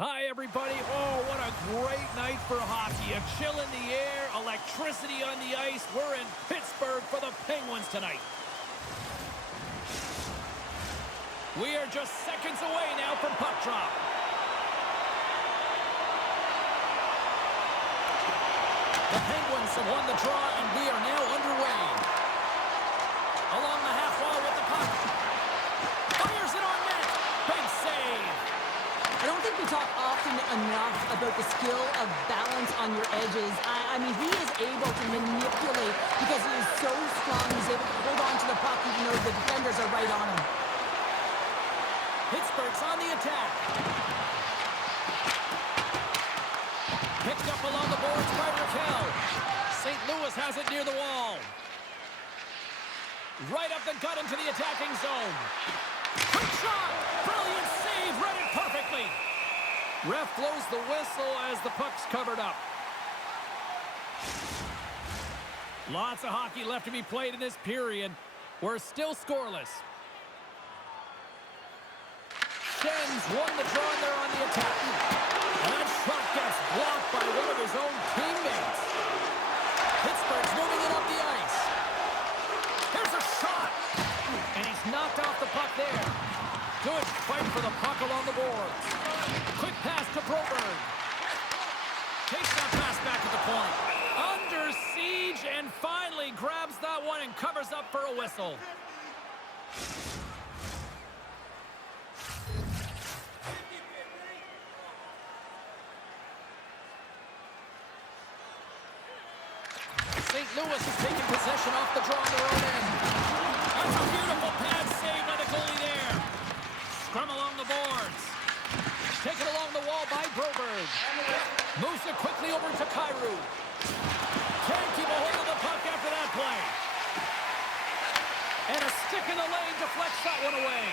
Hi, everybody. Oh, what a great night for hockey. A chill in the air, electricity on the ice. We're in Pittsburgh for the Penguins tonight. We are just seconds away now from puck drop. The Penguins have won the draw, and we are now underway. Along the half wall with the puck. Fires it on net. Big save. I don't think we talk often enough about the skill of balance on your edges. I mean, he is able to manipulate because he is so strong. He's able to hold on to the puck even though the defenders are right on him. Pittsburgh's on the attack. Picked up along the boards by Raquel. St. Louis has it near the wall. Right up the gut into the attacking zone. Quick shot! Brilliant save! Read it perfectly! Ref blows the whistle as the puck's covered up. Lots of hockey left to be played in this period. We're still scoreless. Shen's won the draw there on the attack. And that shot gets blocked by one of his own teammates. Pittsburgh's moving it up the ice. Here's a shot! And he's knocked off the puck there. Good fight for the puck along the boards. Quick pass to Broberg. Takes that pass back at the point. Under siege and finally grabs that one and covers up for a whistle. St. Louis is taking possession off the draw on their own end. That's a beautiful pad save by the goalie there. Scrum along the boards. Taken along the wall by Broberg. Moves it quickly over to Kyrou. Can't keep a hold of the puck after that play. And a stick in the lane deflects that one away.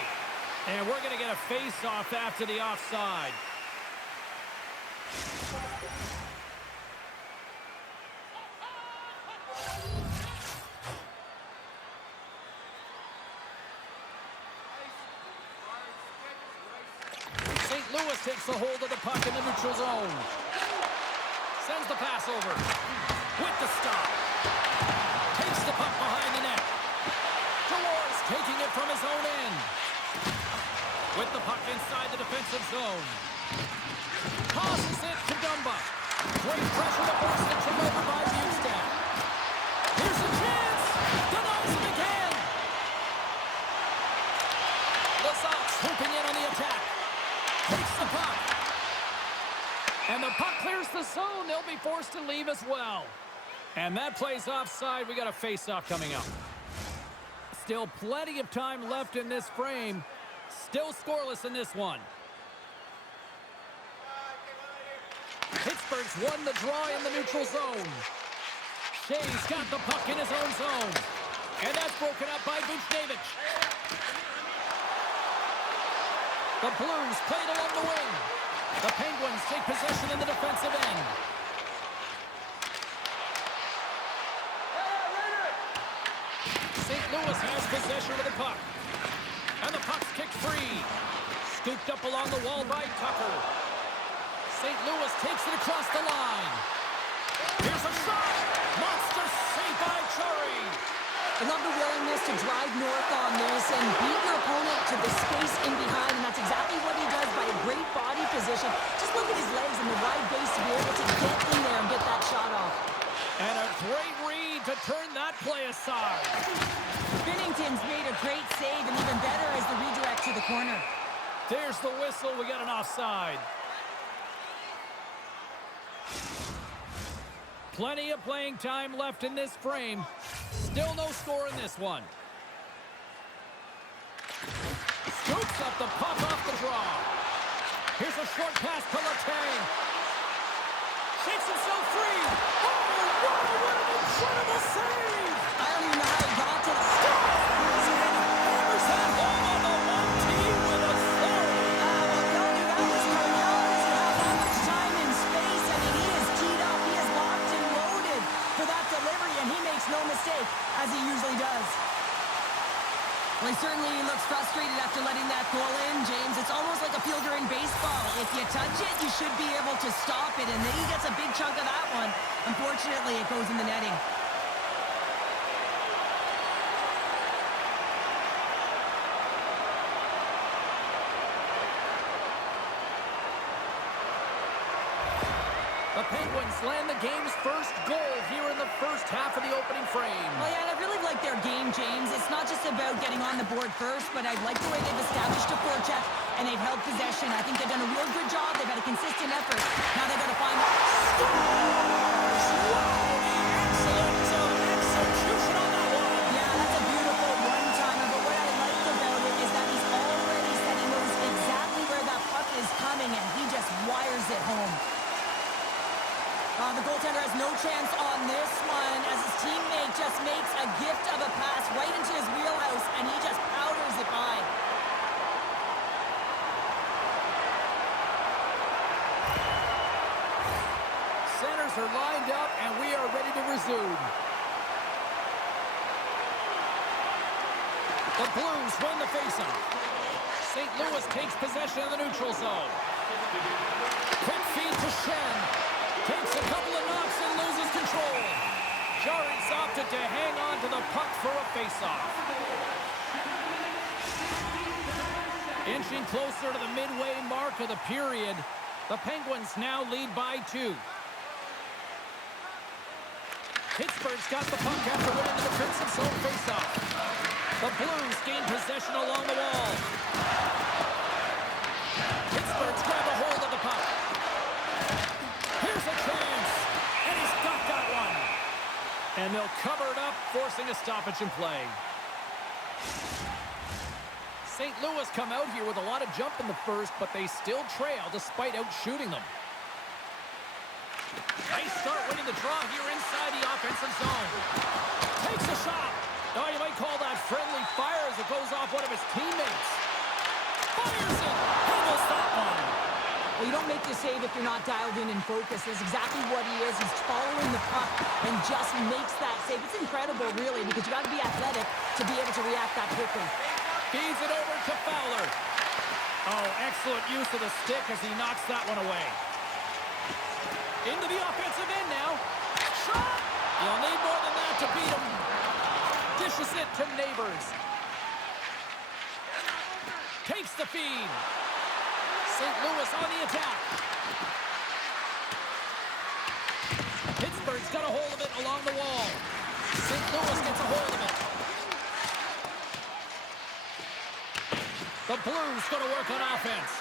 And we're going to get a face-off after the offside. St. Louis takes a hold of the puck in the neutral zone. Sends the pass over. With the stop. Takes the puck behind the net. Delors taking it from his own end. With the puck inside the defensive zone. Tosses it to Dumba. Great pressure to force the turnover by Bustad. Here's a chance. Denies him again. The Sox swooping in on the attack. Takes the puck. And the puck clears the zone. They'll be forced to leave as well. And that plays offside. We got a face-off coming up. Still plenty of time left in this frame. Still scoreless in this one. Pittsburgh's won the draw in the neutral zone. Shea's got the puck in his own zone. And that's broken up by Buchnevich. The Blues played along the wing. The Penguins take possession in the defensive end. St. Louis has possession of the puck. And the puck's kicked free. Scooped up along the wall by Tucker. St. Louis takes it across the line. Here's a shot. Monster save by Churi. I love the willingness to drive north on this and beat your opponent to the space in behind, and that's exactly what he does by a great body position. Just look at his legs and the wide base to be able to get in there and get that shot off. And a great read to turn that play aside. Binnington's made a great save, and even better is the redirect to the corner. There's the whistle. We got an offside. Plenty of playing time left in this frame. Still no score in this one. Scoops up the puck off the draw. Here's a short pass to Letang. Shakes himself free. Oh, what an incredible save! I don't even know how he got to the Hammers that home on the one team with authority. that was Carnell doesn't have that much time and space. I mean, he is teed up. He is locked and loaded for that delivery, and he makes no mistake, as he usually does. Well, he certainly looks frustrated after letting that goal in, James. It's almost like a fielder in baseball. If you touch it, you should be able to stop it, and then he gets a big chunk of that one. Unfortunately, it goes in the netting. The Penguins land the game's first goal here in the first half of the opening frame. Well, yeah, and I really like their game, James. It's not just about getting on the board first, but I like the way they've established a forecheck and they've held possession. I think they've done a real good job. They've had a consistent effort. Now they've got to find scores! Excellent execution on that one. Yeah, that's a beautiful one-timer, but what I like about it is that he's already said he knows exactly where that puck is coming, and he just wires it home. The goaltender has no chance on this one as his teammate just makes a gift of a pass right into his wheelhouse, and he just powders it by. Centers are lined up, and we are ready to resume. The Blues win the faceoff. St. Louis takes possession of the neutral zone. Quick feed to Shen. Takes a couple of knocks and loses control. Jarry's opted to hang on to the puck for a faceoff. Inching closer to the midway mark of the period, the Penguins now lead by 2. Pittsburgh's got the puck after winning the defensive zone faceoff. The Blues gain possession along the wall. Pittsburgh's grabbed a hold of the puck. Here's a chance, and he's got that one. And they'll cover it up, forcing a stoppage in play. St. Louis come out here with a lot of jump in the first, but they still trail despite outshooting them. They start winning the draw here inside the offensive zone. Takes a shot. Oh, you might call that friendly fire as it goes off one of his teammates. Fires it. Handles that one. Well, you don't make the save if you're not dialed in and focused. That's exactly what he is. He's following the puck and just makes that save. It's incredible, really, because you got to be athletic to be able to react that quickly. Feeds it over to Fowler. Oh, excellent use of the stick as he knocks that one away. Into the offensive end now. Shot! You'll need more than that to beat him. Dishes it to Neighbors. Takes the feed. St. Louis on the attack. Pittsburgh's got a hold of it along the wall. St. Louis gets a hold of it. The Blues going to work on offense.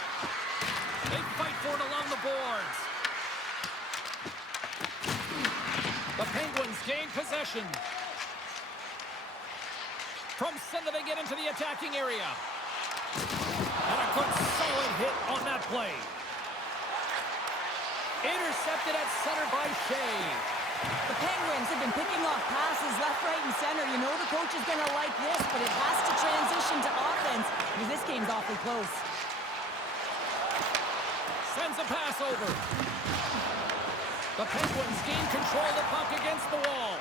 They fight for it along the boards. The Penguins gain possession. From center, they get into the attacking area. And a good solid hit on that play. Intercepted at center by Shea. The Penguins have been picking off passes left, right, and center. You know the coach is going to like this, but it has to transition to offense because this game's awfully close. Sends a pass over. The Penguins gain control of the puck against the wall.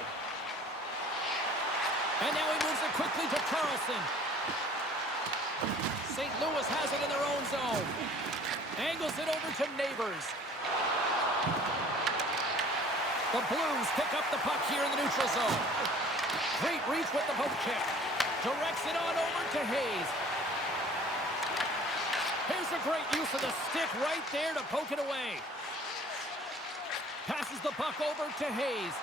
And now he moves it quickly to Carlson. St. Louis has it in their own zone. Angles it over to Neighbors. The Blues pick up the puck here in the neutral zone. Great reach with the poke check. Directs it on over to Hayes. Here's a great use of the stick right there to poke it away. Passes the puck over to Hayes.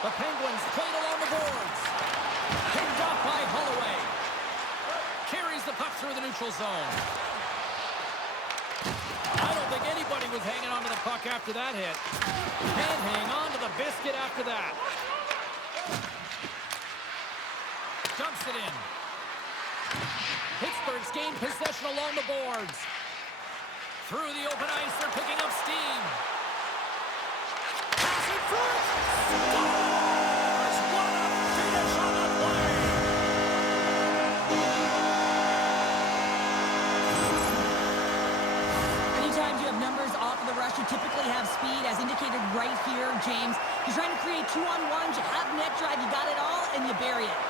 The Penguins played along the boards. Picked off by Holloway. Carries the puck through the neutral zone. I don't think anybody was hanging on to the puck after that hit. Can't hang on to the biscuit after that. Dumps it in. Pittsburgh's gained possession along the boards. Through the open ice, they're picking up steam. Pass in front. Scores! What a finish on the play! Anytime you have numbers off of the rush, you typically have speed, as indicated right here, James. You're trying to create 2-on-1s, you have net drive, you got it all, and you bury it.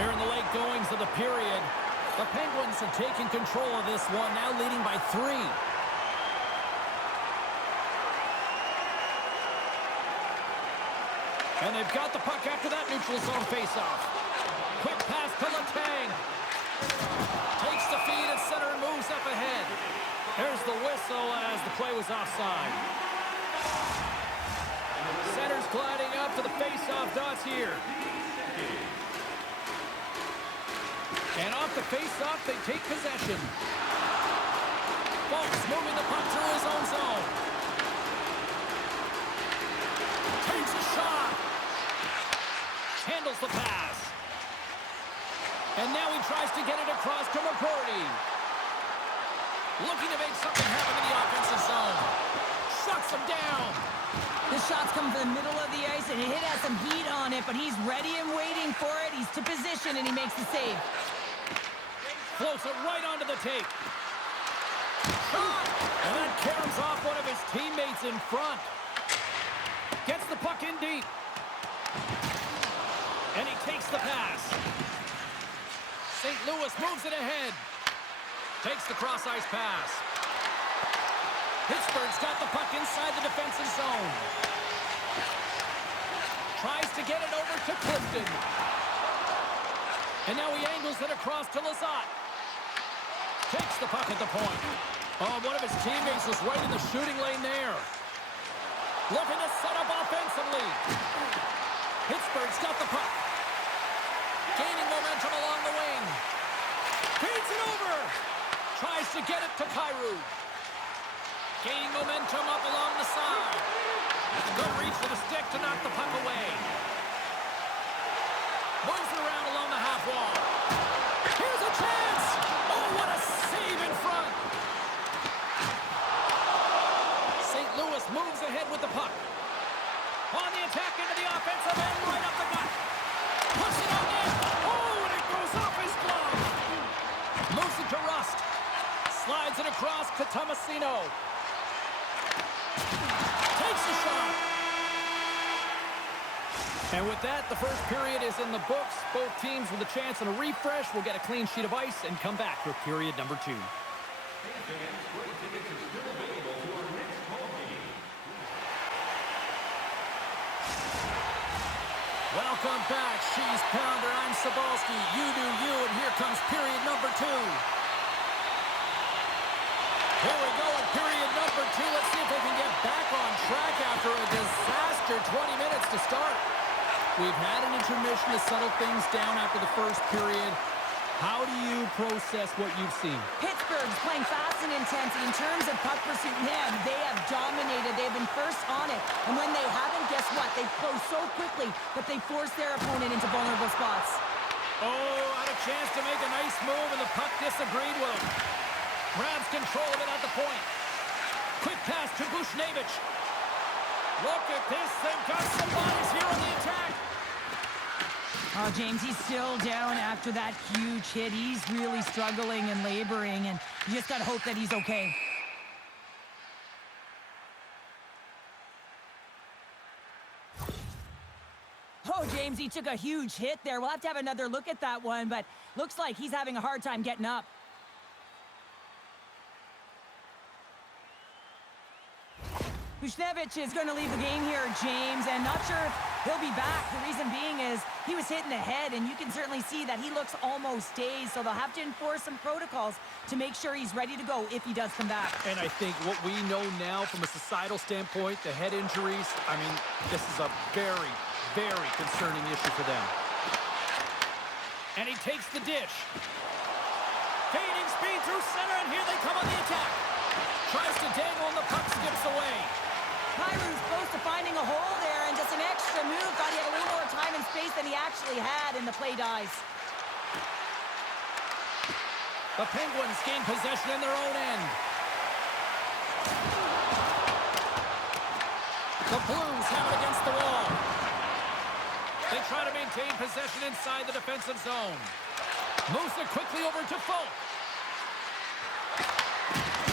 Here in the late goings of the period, the Penguins have taken control of this one, now leading by 3. And they've got the puck after that neutral zone faceoff. Quick pass to Letang. Takes the feed at center and moves up ahead. There's the whistle as the play was offside. Center's gliding up to the faceoff dots here. And off the faceoff, they take possession. Folks moving the puck through his own zone. Takes a shot. Handles the pass. And now he tries to get it across to McCourty. Looking to make something happen in the offensive zone. Shuts him down. The shot's come from the middle of the ice, and it has some heat on it, but he's ready and waiting for it. He's to position, and he makes the save. Floats it right onto the tape. Shot! And that caroms off one of his teammates in front. Gets the puck in deep. And he takes the pass. St. Louis moves it ahead. Takes the cross-ice pass. Pittsburgh's got the puck inside the defensive zone. Tries to get it over to Clifton. And now he angles it across to Lizotte. Takes the puck at the point. Oh, one of his teammates was right in the shooting lane there. Looking to set up offensively. Pittsburgh's got the puck. Gaining momentum along the wing. Feeds it over. Tries to get it to Kyrou. Gaining momentum up along the side. Good reach for the stick to knock the puck away. Moves it around along the half wall. Here's a chance. Oh, what a save in front. St. Louis moves ahead with the puck. On the attack into the offensive end, right up the gut. Puts it on in. Oh, and it goes off his glove. Moves it to Rust. Slides it across to Tomasino. Takes the shot. And with that, the first period is in the books. Both teams with a chance and a refresh will get a clean sheet of ice and come back for period number 2. Welcome back, She's Pounder. I'm Sabalski. You do you, and here comes period number 2. Here we go in period number 2. Let's see if they can get back on track after a disaster 20 minutes to start. We've had an intermission to settle things down after the first period. How do you process what you've seen? Pittsburgh's playing fast and intense. In terms of puck pursuit, man, they have dominated. They've been first on it. And when they haven't, guess what? They've closed so quickly that they force their opponent into vulnerable spots. Oh, had a chance to make a nice move, and the puck disagreed with him. Grabs control of it at the point. Quick pass to Bushnevich. Look at this. They've got some bodies here on the attack. Oh, James, he's still down after that huge hit. He's really struggling and laboring, and you just got to hope that he's okay. Oh, James, he took a huge hit there. We'll have to have another look at that one, but looks like he's having a hard time getting up. Bushnevich is going to leave the game here, James, and not sure if he'll be back. The reason being is he was hit in the head, and you can certainly see that he looks almost dazed, so they'll have to enforce some protocols to make sure he's ready to go if he does come back. And I think what we know now from a societal standpoint, the head injuries, I mean, this is a very, very concerning issue for them. And he takes the dish. Gaining speed through center, and here they come on the attack. Tries to dangle, and the puck skips away. Kyrou's close to finding a hole there, and just an extra move. Thought he had a little more time and space than he actually had, and the play dies. The Penguins gain possession in their own end. The Blues have it against the wall. They try to maintain possession inside the defensive zone. Moves it quickly over to Folk.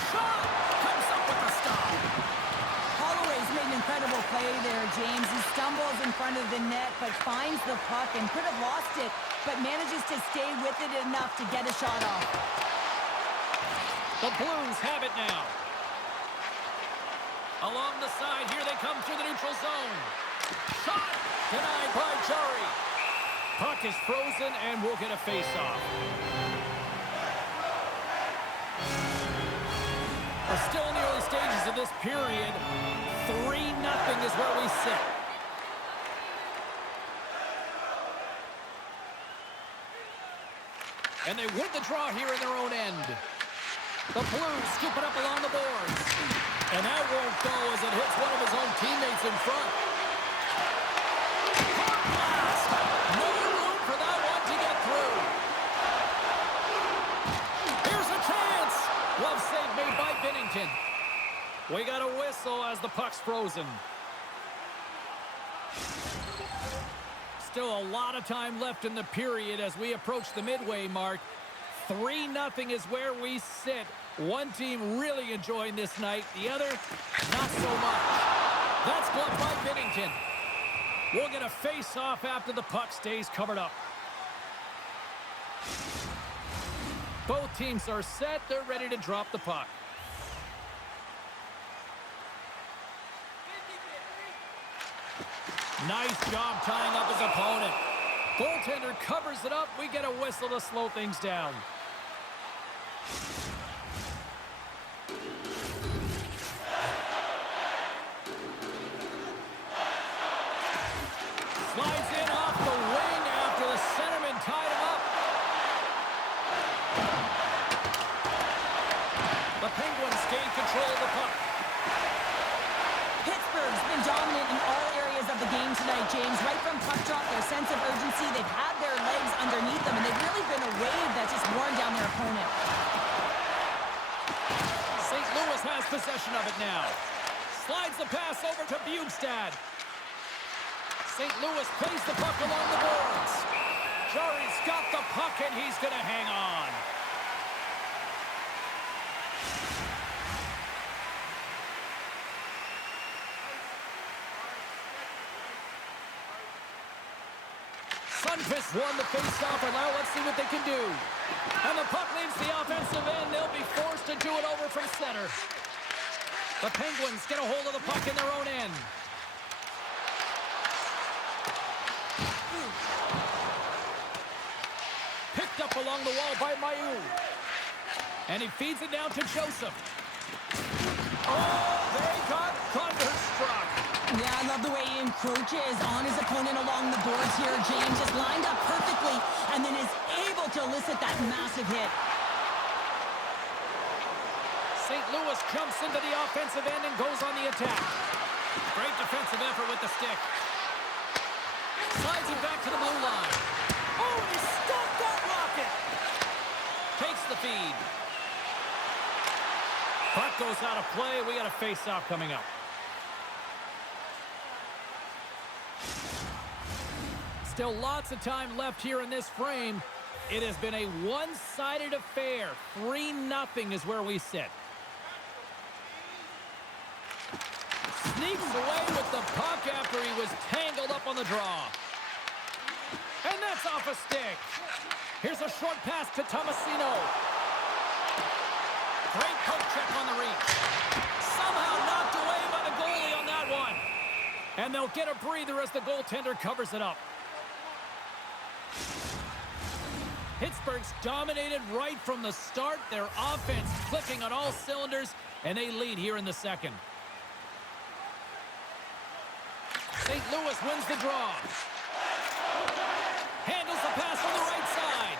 Shot! Comes up with a stop. Holloway's made an incredible play there, James. He stumbles in front of the net, but finds the puck and could have lost it, but manages to stay with it enough to get a shot off. The Blues have it now. Along the side, here they come through the neutral zone. Shot! Denied by Jarry. Puck is frozen, and we'll get a face-off. We're still in the early stages of this period. 3-0 is where we sit. And they win the draw here in their own end. The Blues scoop it up along the boards. And that won't go as it hits one of his own teammates in front. Hard blast! No room for that one to get through. Here's a chance! Glove save made by Binnington. We got a whistle as the puck's frozen. Still a lot of time left in the period as we approach the midway mark. 3-0 is where we sit. One team really enjoying this night, the other not so much. That's blocked by Binnington. We'll get a face-off after the puck stays covered up. Both teams are set. They're ready to drop the puck. Nice job tying up his opponent. Goaltender covers it up. We get a whistle to slow things down. Slides in off the wing after the centerman tied him up. The Penguins gain control of the puck. Pittsburgh's been dominant in all areas of the game tonight, James. Right from puck drop, their sense of urgency, they've had their legs underneath them, and they've really been a wave that's just worn down their opponent. St. Louis has possession of it now. Slides the pass over to Bjugstad. St. Louis plays the puck along the boards. Jarry's got the puck, and he's going to hang on. Sunfist won the faceoff, and now let's see what they can do. And the puck leaves the offensive end. They'll be forced to do it over from center. The Penguins get a hold of the puck in their own end. Picked up along the wall by Mailloux. And he feeds it down to Joseph. Oh, they got thunderstruck. Yeah, I love the way he encroaches on his opponent along the boards here, James. Just lined up perfectly and then is able to elicit that massive hit. St. Louis jumps into the offensive end and goes on the attack. Great defensive effort with the stick. Slides it back to the blue line. Oh, he stopped that rocket. Takes the feed. Puck goes out of play. We got a face-off coming up. Still lots of time left here in this frame. It has been a one-sided affair. 3-0 is where we sit. Sneaks away with the puck after he was tangled up on the draw. And that's off a stick. Here's a short pass to Tomasino. Great poke check on the reach. Somehow knocked away by the goalie on that one. And they'll get a breather as the goaltender covers it up. Pittsburgh's dominated right from the start. Their offense clicking on all cylinders, and they lead here in the second. St. Louis wins the draw. Handles the pass on the right side.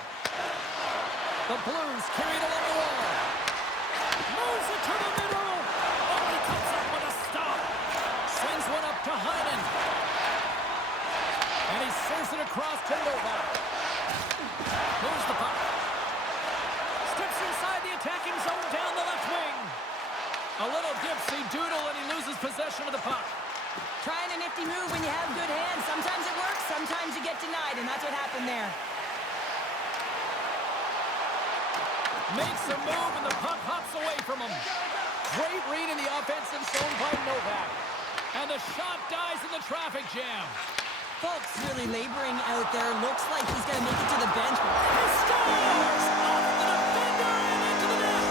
The Blues carry it along the wall. Moves it to the middle. Oh, he comes up with a stop. Sends one up to Heinen. And he serves it across to Novak. Moves the puck. Steps inside the attacking zone down the left wing. A little dipsy doodle, and he loses possession of the puck. Trying a nifty move when you have good hands. Sometimes it works, sometimes you get denied, and that's what happened there. Makes a move, and the puck hops away from him. Great read in the offensive zone by Novak. And the shot dies in the traffic jam. Folks really laboring out there. Looks like he's going to make it to the bench. He scores! Off the defender and into the net.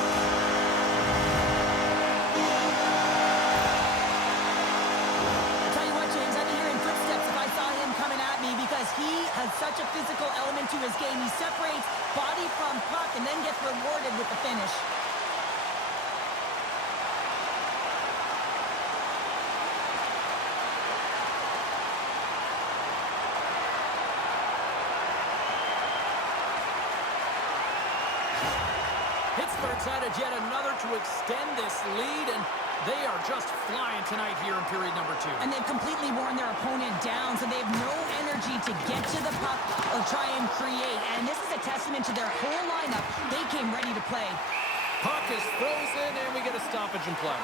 I'll tell you what, James, I'd be hearing footsteps if I saw him coming at me because he has such a physical element to his game. He separates body from puck and then gets rewarded with the finish. Pittsburgh's added yet another to extend this lead, and they are just flying tonight here in period number 2. And they've completely worn their opponent down, so they have no energy to get to the puck or try and create. And this is a testament to their whole lineup. They came ready to play. Puck is frozen, and we get a stoppage in play.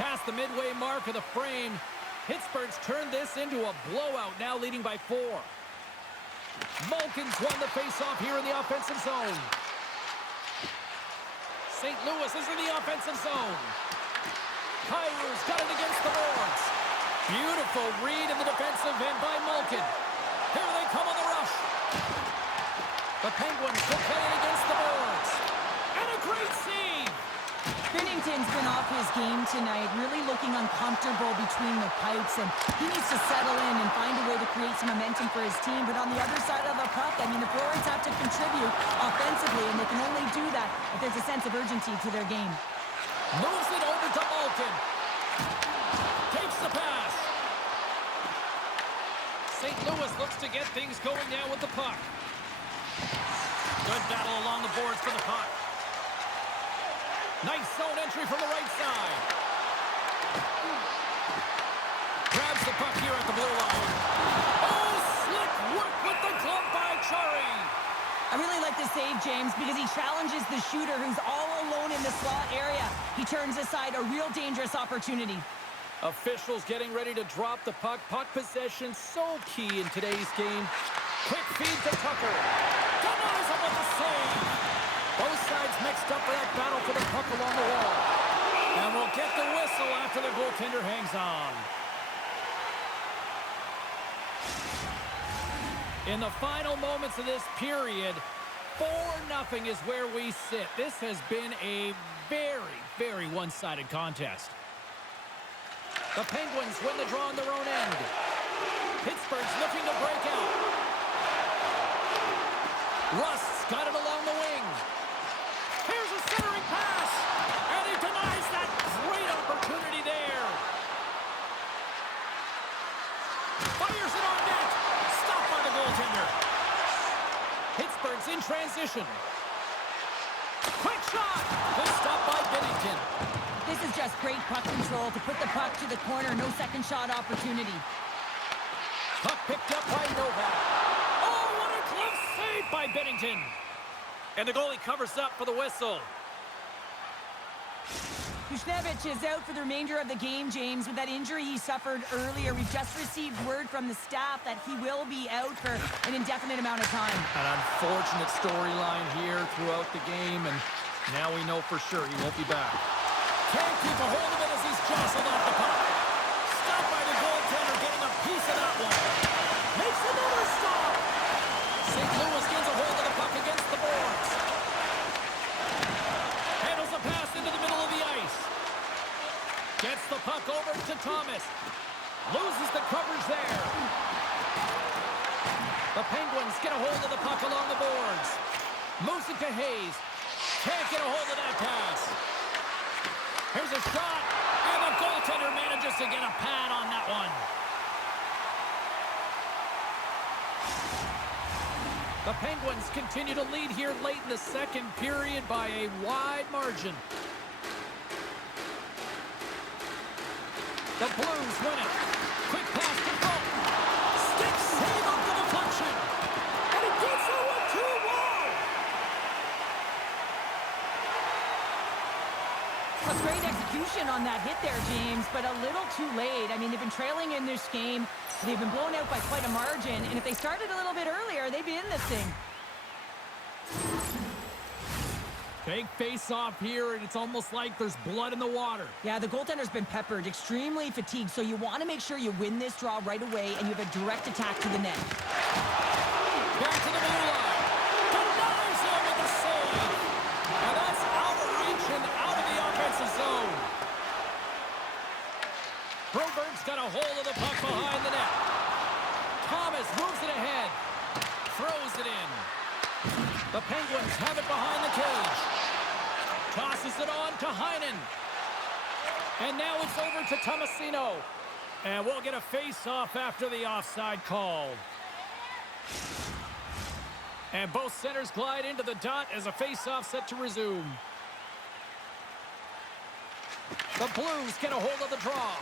Past the midway mark of the frame, Pittsburgh's turned this into a blowout, now leading by 4. Malkin's won the faceoff here in the offensive zone. St. Louis is in the offensive zone. Kyrie's got it against the boards. Beautiful read in the defensive end by Malkin. Here they come on the rush. The Penguins will play it against the boards. And a great save. Binnington's been off his game tonight, really looking uncomfortable between the pipes, and he needs to settle in and find a way to create some momentum for his team. But on the other side of the puck, I mean, the forwards have to contribute offensively, and they can only do that if there's a sense of urgency to their game. Moves it over to Malkin. Takes the pass. St. Louis looks to get things going now with the puck. Good battle along the boards for the puck. Nice zone entry from the right side. Grabs the puck here at the blue line. Oh, slick work with the glove by Chari. I really like this save, James, because he challenges the shooter who's all alone in the slot area. He turns aside a real dangerous opportunity. Officials getting ready to drop the puck. Puck possession so key in today's game. Quick feed to Tucker. Denies him with the save. Both sides mixed up for that battle for the puck along the wall. And we'll get the whistle after the goaltender hangs on. In the final moments of this period, 4-0 is where we sit. This has been a very, very one-sided contest. The Penguins win the draw on their own end. Pittsburgh's looking to break out. Rust's got it along the wing. Here's a centering pass, and he denies that great opportunity there. Fires it on net. Stopped by the goaltender. Pittsburgh's in transition. Quick shot. Good stop by Binnington. This is just great puck control to put the puck to the corner. No second shot opportunity. Puck picked up by Novak. Oh, what a glove save by Binnington. And the goalie covers up for the whistle. Buchnevich is out for the remainder of the game, James, with that injury he suffered earlier. We've just received word from the staff that he will be out for an indefinite amount of time. An unfortunate storyline here throughout the game, and now we know for sure he won't be back. Can't keep a hold of it as he's jostled off the puck. Stopped by the goaltender, getting a piece of that one. Makes another stop. St. Louis gets a hold of the puck against the boards. Handles a pass into the middle of the ice. Gets the puck over to Thomas. Loses the coverage there. The Penguins get a hold of the puck along the boards. Moves it to Hayes. Can't get a hold of that pass. Here's a shot, and the goaltender manages to get a pad on that one. The Penguins continue to lead here late in the second period by a wide margin. The Blues win it. Quick pass to Bolt. Stick save off the deflection. And it gets over 2-1. A great execution on that hit there, James, but a little too late. I mean, they've been trailing in this game. They've been blown out by quite a margin, and if they started a little bit earlier, they'd be in this thing. Big face-off here, and it's almost like there's blood in the water. Yeah, the goaltender's been peppered, extremely fatigued, so you want to make sure you win this draw right away, and you have a direct attack to the net. Back to the blue line. Denies him with the save. And that's out of reach and out of the offensive zone. Broberg's got a hold of the puck behind the net. Thomas moves it ahead. Throws it in. The Penguins have it behind the cage. Tosses it on to Heinen. And now it's over to Tomasino. And we'll get a face-off after the offside call. And both centers glide into the dot as a face-off set to resume. The Blues get a hold of the draw.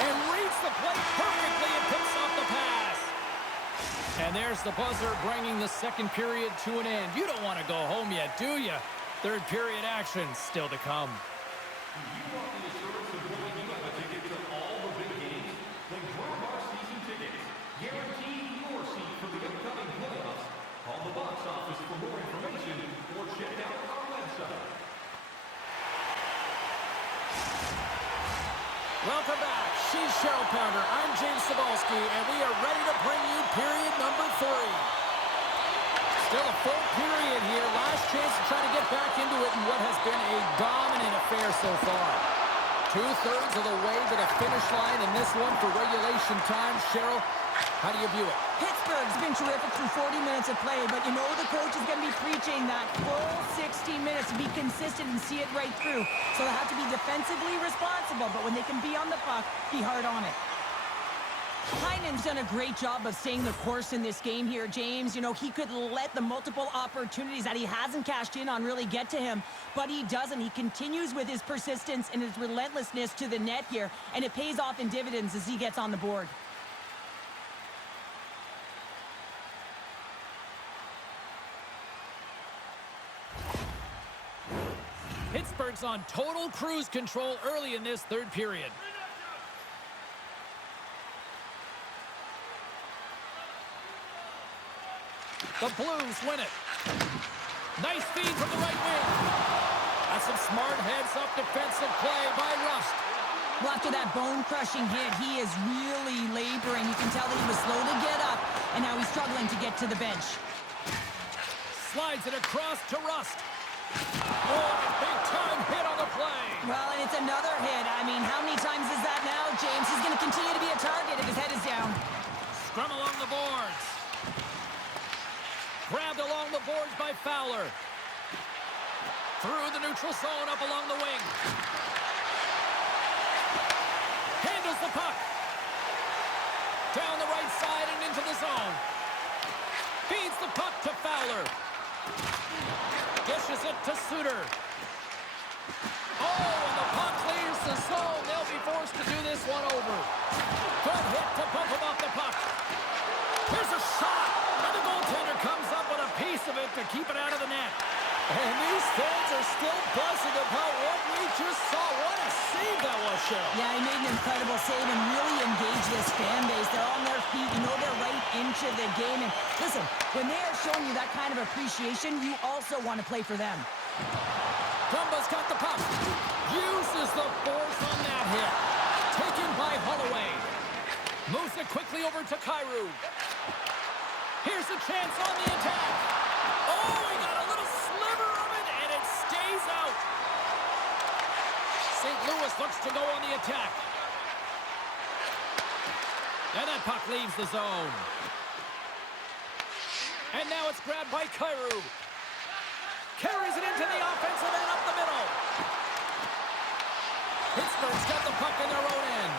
And reads the plate perfectly and picks off the pass. And there's the buzzer bringing the second period to an end. You don't want to go home yet, do you? Third period action still to come. Welcome back. She's Cheryl Pounder. I'm James Cebulski, and we are ready to bring you period number 3. Still a full period here. Last chance to try to get back into it in what has been a dominant affair so far. 2/3 of the way to the finish line in this one for regulation time. Cheryl, how do you view it? Pittsburgh's been terrific through 40 minutes of play, but you know the coach is going to be preaching that full 60 minutes to be consistent and see it right through. So they have to be defensively responsible, but when they can be on the puck, be hard on it. Heinen's done a great job of staying the course in this game here, James. You know, he could let the multiple opportunities that he hasn't cashed in on really get to him, but he doesn't. He continues with his persistence and his relentlessness to the net here, and it pays off in dividends as he gets on the board. Pittsburgh's on total cruise control early in this third period. The Blues win it. Nice feed from the right wing. That's some smart heads-up defensive play by Rust. Well, after that bone-crushing hit, he is really laboring. You can tell that he was slow to get up, and now he's struggling to get to the bench. Slides it across to Rust. Oh, big-time hit on the play. Well, and it's another hit. I mean, how many times is that now, James? He's going to continue to be a target if his head is down. Scrum along the boards. Grabbed along the boards by Fowler. Through the neutral zone, up along the wing. Handles the puck. Down the right side and into the zone. Feeds the puck to Fowler. Dishes it to Suter. Oh, and the puck clears the zone. They'll be forced to do this one over. Good hit to bump him off the puck. Here's a shot. And the goaltender comes up with a piece of it to keep it out of the net. And these fans are still buzzing about what we just saw. What a save that was, Cheryl. Yeah, he made an incredible save and really engaged this fan base. They're on their feet. You know they're right into the game. And listen, when they are showing you that kind of appreciation, you also want to play for them. Dumba's got the puck. Uses the force on that hit. Taken by Holloway. Moves it quickly over to Kyrou. Here's a chance on the attack. Oh, he got a little sliver of it, and it stays out. St. Louis looks to go on the attack. And that puck leaves the zone. And now it's grabbed by Kyrou. Carries it into the offensive end up the middle. Pittsburgh's got the puck in their own end.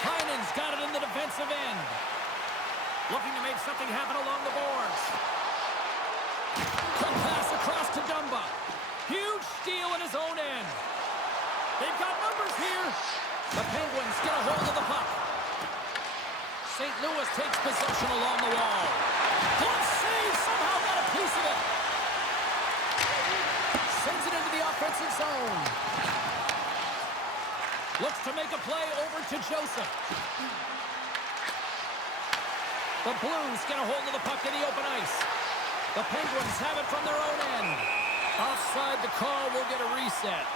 Heinen's got it in the defensive end. Looking to make something happen along the boards. Quick pass across to Dumba. Huge steal in his own end. They've got numbers here. The Penguins get a hold of the puck. St. Louis takes possession along the wall. Good save. Somehow got a piece of it. Sends it into the offensive zone. Looks to make a play over to Joseph. The Blues get a hold of the puck in the open ice. The Penguins have it from their own end. Offside the call, will get a reset.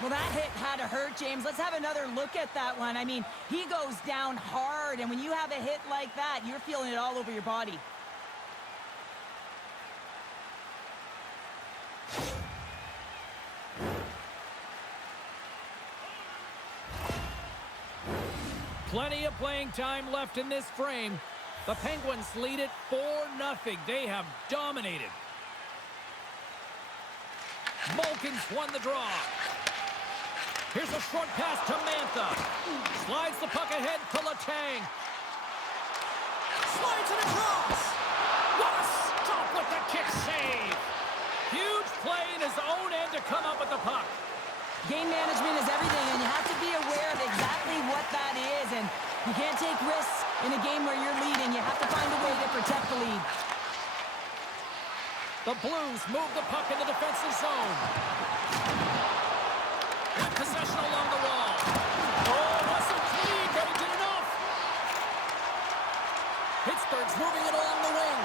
Well, that hit had to hurt, James. Let's have another look at that one. I mean, he goes down hard, and when you have a hit like that, you're feeling it all over your body. Plenty of playing time left in this frame. The Penguins lead it 4-0. They have dominated. Malkin's won the draw. Here's a short pass to Mantha. Slides the puck ahead to Letang. Slides it across. What a stop with the kick save. Huge play in his own end to come up with the puck. Game management is everything, and you have to be aware of exactly what that is. And you can't take risks in a game where you're leading. You have to find a way to protect the lead. The Blues move the puck in the defensive zone. With possession along the wall. Oh, wasn't clean, but he did enough. Pittsburgh's moving it along the wing.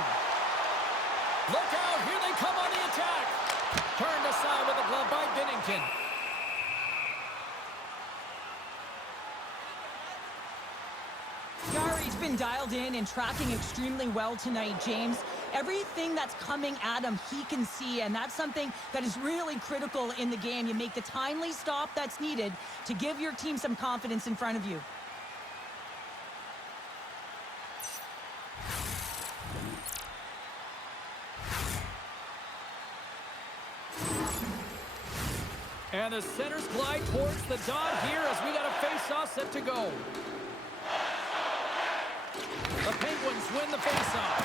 Look out, here they come on the attack. Turned aside with a glove by Binnington. He's been dialed in and tracking extremely well tonight, James. Everything that's coming at him, he can see, and that's something that is really critical in the game. You make the timely stop that's needed to give your team some confidence in front of you. And the centers glide towards the dot here as we got a face-off set to go. The Penguins win the faceoff.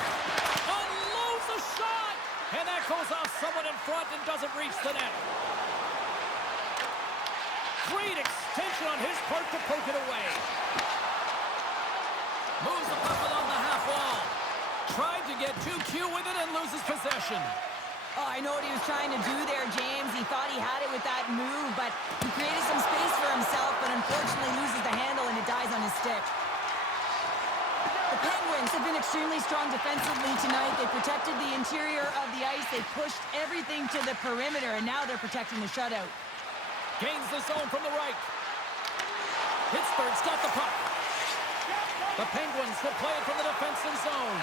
Unloads a shot! And that goes off someone in front and doesn't reach the net. Great extension on his part to poke it away. Moves the puck along the half wall. Tried to get too cute with it and loses possession. Oh, I know what he was trying to do there, James. He thought he had it with that move, but he created some space for himself, but unfortunately loses the handle and it dies on his stick. The Penguins have been extremely strong defensively tonight. They protected the interior of the ice. They pushed everything to the perimeter, and now they're protecting the shutout. Gains the zone from the right. Pittsburgh's got the puck. The Penguins will play it from the defensive zone.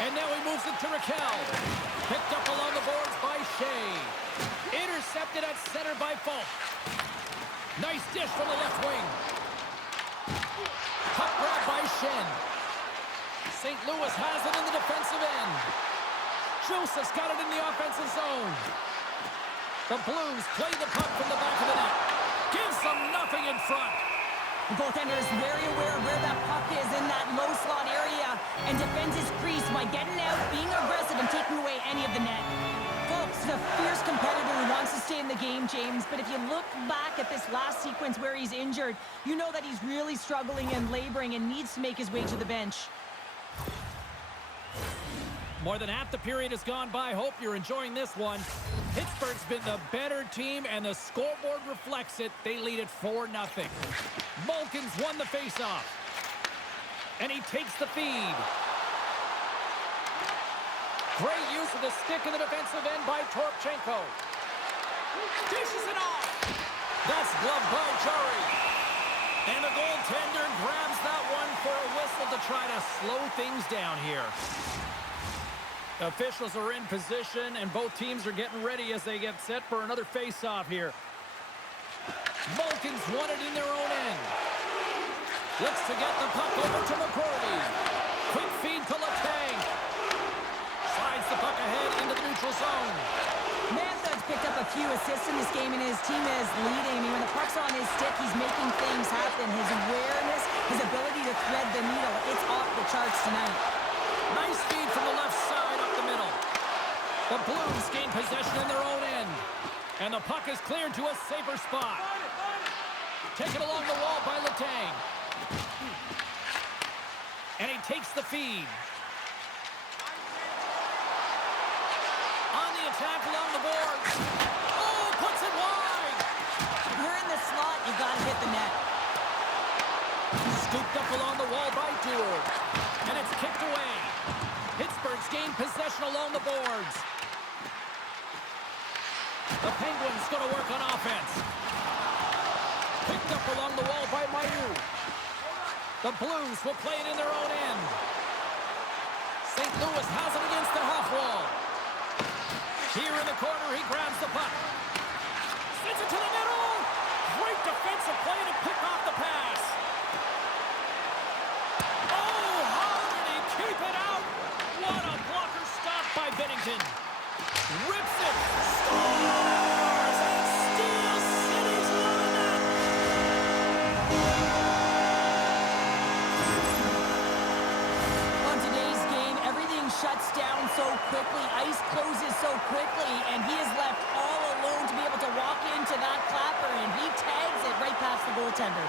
And now he moves it to Raquel. Picked up along the boards by Shea. Intercepted at center by Falk. Nice dish from the left wing. Puck grab by Shen. St. Louis has it in the defensive end. Joseph's got it in the offensive zone. The Blues play the puck from the back of the net. Gives them nothing in front. The goaltender is very aware of where that puck is in that low slot area and defends his crease by getting out, being aggressive, and taking away any of the net. Folks, the fierce competitor who wants to stay in the game, James, but if you look back at this last sequence where he's injured, you know that he's really struggling and laboring and needs to make his way to the bench. More than half the period has gone by. Hope you're enjoying this one. Pittsburgh's been the better team, and the scoreboard reflects it. They lead it 4-0. Malkin's won the faceoff. And he takes the feed. Great use of the stick in the defensive end by Torpchenko. Dishes it off. That's gloved by Jari. And the goaltender grabs that one for a whistle to try to slow things down here. Officials are in position, and both teams are getting ready as they get set for another face-off here. Malkin's won it in their own end. Looks to get the puck over to McCrory. Quick feed to Letang. Slides the puck ahead into the neutral zone. Mantha's picked up a few assists in this game, and his team is leading. I mean, when the puck's on his stick, he's making things happen. His awareness, his ability to thread the needle, it's off the charts tonight. Nice feed from the left side up the middle. The Blues gain possession in their own end. And the puck is cleared to a safer spot. Taken along the wall by Letang. And he takes the feed. On the attack along the boards. Oh, puts it wide. If you're in the slot, you got to hit the net. Scooped up along the wall by Duel. And it's kicked away. Pittsburgh's gained possession along the boards. The Penguins going to work on offense. Picked up along the wall by Mayu. The Blues will play it in their own end. St. Louis has it against the half wall. Here in the corner, he grabs the puck. Sends it to the middle. Great defensive play to pick off the pass. Oh, how did he keep it out? What a blocker stop by Binnington. Rips it. Scores! And Steel City's running it. On today's game, everything shuts down so quickly. Ice closes so quickly, and he is left all alone to be able to walk into that clapper, and he tags it right past the goaltender.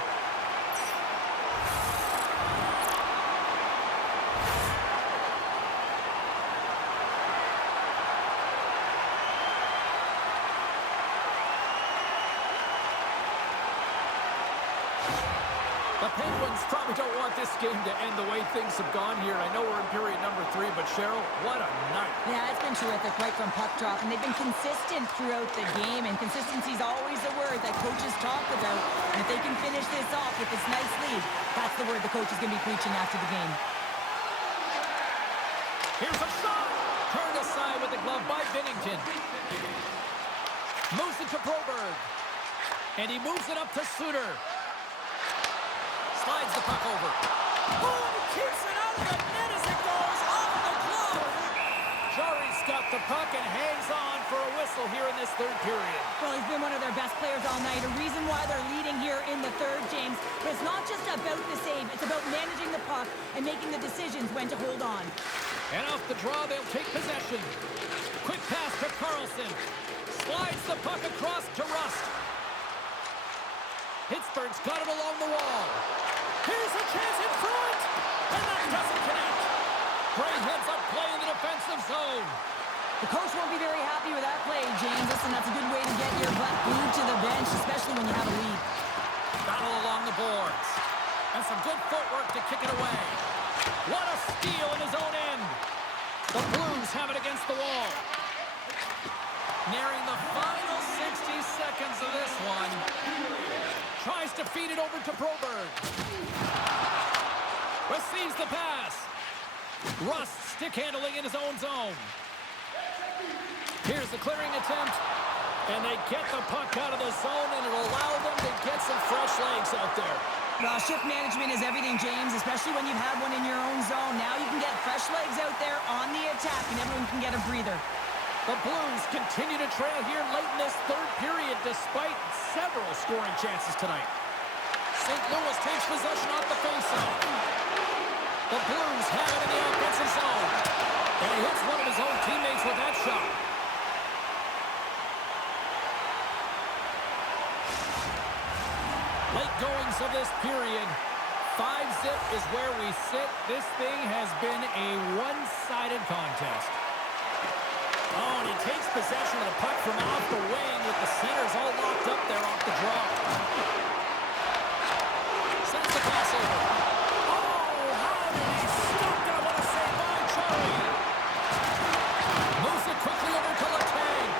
The Penguins probably don't want this game to end the way things have gone here. I know we're in period number 3, but Cheryl, what a night. Yeah, it's been terrific right from puck drop, and they've been consistent throughout the game, and consistency is always a word that coaches talk about. And if they can finish this off with this nice lead, that's the word the coach is going to be preaching after the game. Here's a shot! Turned aside with the glove by Binnington. Moves it to Broberg. And he moves it up to Suter. Slides the puck over. Oh, he keeps it out of the net as it goes off the glove. Jari's got the puck and hangs on for a whistle here in this third period. Well, he's been one of their best players all night. A reason why they're leading here in the third, James. But it's not just about the save. It's about managing the puck and making the decisions when to hold on. And off the draw, they'll take possession. Quick pass to Carlson. Slides the puck across to Rust. Pittsburgh's got it along the wall. Here's a chance in front! And that doesn't connect. Great heads-up play in the defensive zone. The coach won't be very happy with that play, James. Listen, that's a good way to get your butt glued to the bench, especially when you have a lead. Battle along the boards. And some good footwork to kick it away. What a steal in his own end. The Blues have it against the wall. Nearing the final 60 seconds of this one. Tries to feed it over to Broberg. Receives the pass. Rust stick handling in his own zone. Here's the clearing attempt. And they get the puck out of the zone, and it'll allow them to get some fresh legs out there. Well, shift management is everything, James, especially when you've had one in your own zone. Now you can get fresh legs out there on the attack, and everyone can get a breather. The Blues continue to trail here late in this third period despite several scoring chances tonight. St. Louis takes possession off the faceoff. The Blues have it in the offensive zone. And he hits one of his own teammates with that shot. Late goings of this period. 5-zip is where we sit. This thing has been a one-sided contest. Oh, and he takes possession of the puck from off the wing with the centers all locked up there off the draw. Sends the pass over. Oh, how did he stop that? What a save by Jari. Moves it quickly over to Letang.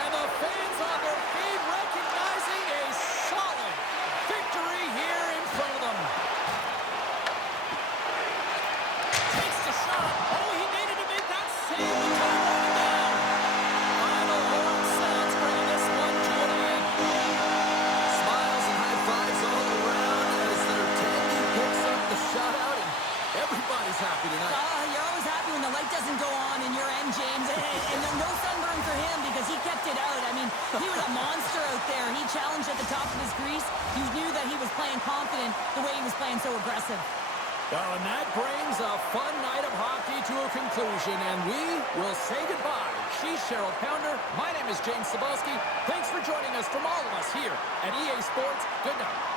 And the fans on their feet recognizing a solid victory here in front of them. Takes the shot. Oh, he needed to make that save. The time running down. Final horn sounds, bringing this one to an end. Smiles and high fives all around as their Tandy picks up the shutout, and everybody's happy tonight. You're always happy when the light doesn't go on in your end, James. And no sunburn for him because he kept it out. I mean, he was a monster out there. He challenged at the top of his crease. You knew that he was playing confident the way he was playing so aggressive. Well, and that brings a fun night of hockey to a conclusion, and we will say goodbye. She's Cheryl Pounder. My name is James Cebulski. Thanks for joining us from all of us here at EA Sports. Good night.